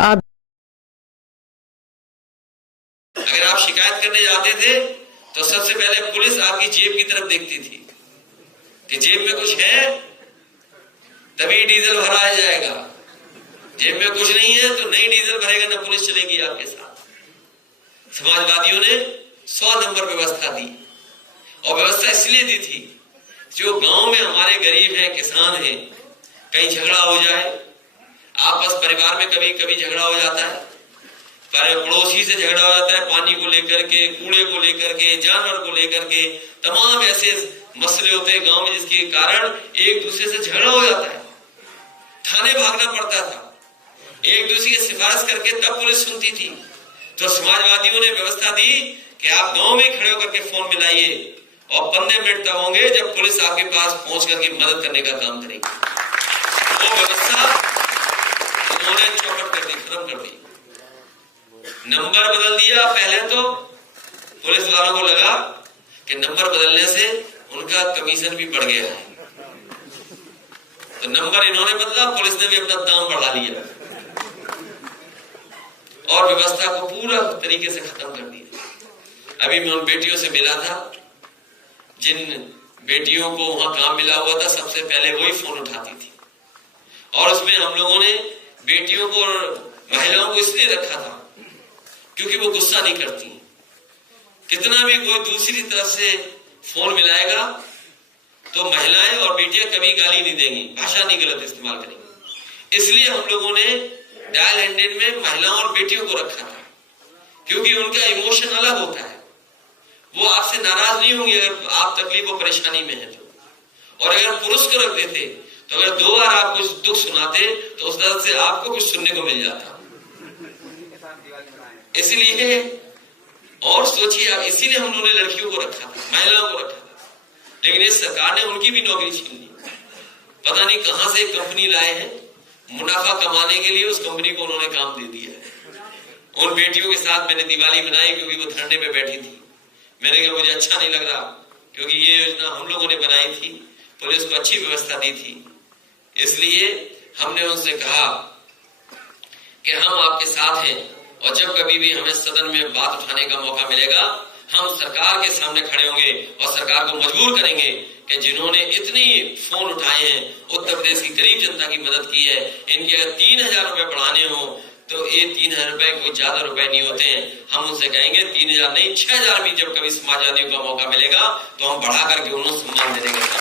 अगर आप शिकायत करने जाते थे तो सबसे पहले पुलिस आपकी जेब की तरफ देखती थी कि जेब में कुछ है तभी डीजल भराया जाएगा। जेब में कुछ नहीं है तो नहीं डीजल भरेगा, ना पुलिस चलेगी आपके साथ। समाजवादियों ने 100 नंबर व्यवस्था दी, और व्यवस्था इसलिए दी थी जो गांव में हमारे गरीब हैं, किसान हैं, कहीं झगड़ा हो जाए, आपस परिवार में कभी कभी झगड़ा हो जाता है, पड़ोसी से झगड़ा हो जाता है, पानी को लेकर के, कूड़े को लेकर के, जानवर को लेकर के, तमाम ऐसे मसले होते हैं गांव में जिसके कारण एक दूसरे से झगड़ा हो जाता है। थाने भागना पड़ता था, एक दूसरे की सिफारिश करके तब पुलिस सुनती थी। तो समाजवादियों ने व्यवस्था दी कि आप गांव में खड़े होकर के फोन मिलाइए, और 15 मिनट तक होंगे जब पुलिस आपके पास पहुंच करके मदद करने का काम करेगी। वो व्यवस्था उन्होंने चौपट कर दी, खत्म कर दी, नंबर बदल दिया। पहले तो पुलिस वालों को लगा कि नंबर बदलने से उनका कमीशन भी बढ़ गया है, तो नंबर इन्होंने बदला, पुलिस ने भी अपना दाम बढ़ा लिया और व्यवस्था को पूरा तरीके से खत्म कर दिया। अभी मैं उन बेटियों से मिला था जिन बेटियों को वहां काम मिला हुआ था, सबसे पहले वही फोन उठाती थी, और उसमें हम लोगों ने बेटियों को और महिलाओं को इसलिए रखा था क्योंकि वो गुस्सा नहीं करती। कितना भी कोई दूसरी तरफ से फोन मिलाएगा तो महिलाएं और बेटियां कभी गाली नहीं देंगी, भाषा नहीं गलत इस्तेमाल करेंगी। इसलिए हम लोगों ने डायल हंड्रेड में महिलाओं और बेटियों को रखा था, क्योंकि उनका इमोशन अलग होता है। वो आपसे नाराज नहीं होंगे अगर आप तकलीफ और परेशानी में हैं तो। और अगर पुरुष को रख देते तो अगर 2 बार आप कुछ दुख सुनाते तो उस तरह से आपको कुछ सुनने को मिल जाता। इसलिए और सोचिए आप, इसीलिए हम लोगों ने लड़कियों को रखा था, महिलाओं को रखा था। लेकिन इस सरकार ने उनकी भी नौकरी छीन ली। पता नहीं कहां से एक कंपनी लाए हैं, मुनाफा कमाने के लिए उस कंपनी को उन्होंने काम दे दिया है। उन बेटियों के साथ मैंने दिवाली मनाई क्योंकि वो धरने पे बैठी थी। मैंने कहा मुझे अच्छा नहीं लग रहा, क्योंकि ये योजना हम लोगों ने बनाई थी, पुलिस को अच्छी व्यवस्था दी थी, इसलिए हमने उनसे कहा कि हम आपके साथ हैं, और जब कभी भी हमें सदन में बात उठाने का मौका मिलेगा हम सरकार के सामने खड़े होंगे और सरकार को मजबूर करेंगे कि जिन्होंने इतनी फोन उठाए हैं, उत्तर प्रदेश की गरीब जनता की मदद की है, इनके अगर 3000 रुपए बढ़ाने हो तो ये 3000 रुपए कोई ज्यादा रुपए नहीं होते हैं। हम उनसे कहेंगे 3000 नहीं 6000 भी जब कभी समाजवादियों का मौका मिलेगा तो हम बढ़ा करके उन्हें सम्मान देने का